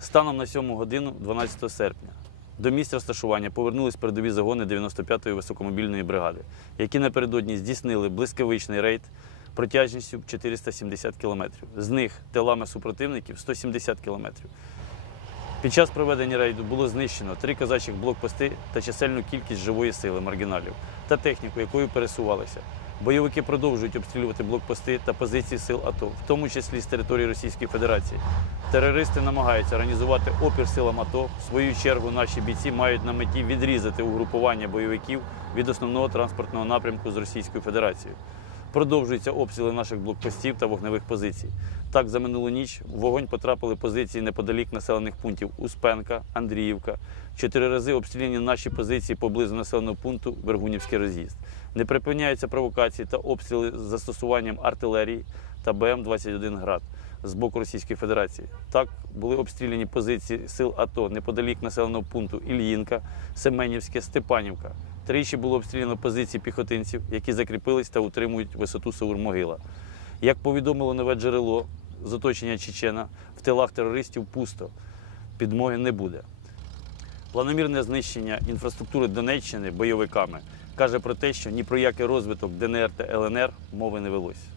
Станом на 7 годину 12 серпня до місця розташування повернулись передові загони 95-ї високомобільної бригади, які напередодні здійснили блискавичний рейд протяжністю 470 кілометрів. З них тилами супротивників 170 кілометрів. Під час проведення рейду було знищено три козачих блокпости та чисельну кількість живої сили маргіналів та техніку, якою пересувалися. Бойовики продовжують обстрілювати блокпости та позиції сил АТО, в тому числі з території Російської Федерації. Терористи намагаються організувати опір силам АТО. В свою чергу наші бійці мають на меті відрізати угрупування бойовиків від основного транспортного напрямку з Російською Федерацією. Продовжуються обстріли наших блокпостів та вогневих позицій. Так, за минулу ніч в вогонь потрапили позиції неподалік населених пунктів Успенка, Андріївка. Чотири рази обстріляні наші позиції поблизу населеного пункту Вергунівський роз'їзд. Не припиняються провокації та обстріли з застосуванням артилерії та БМ-21 град з боку Російської Федерації. Так були обстріляні позиції сил АТО неподалік населеного пункту Ільїнка, Семенівське, Степанівка. Тричі було обстріляно позиції піхотинців, які закріпились та утримують висоту Саур-Могила. Як повідомило нове джерело з оточення Чечена, в тилах терористів пусто, підмоги не буде. Планомірне знищення інфраструктури Донеччини бойовиками каже про те, що ні про який розвиток ДНР та ЛНР мови не велось.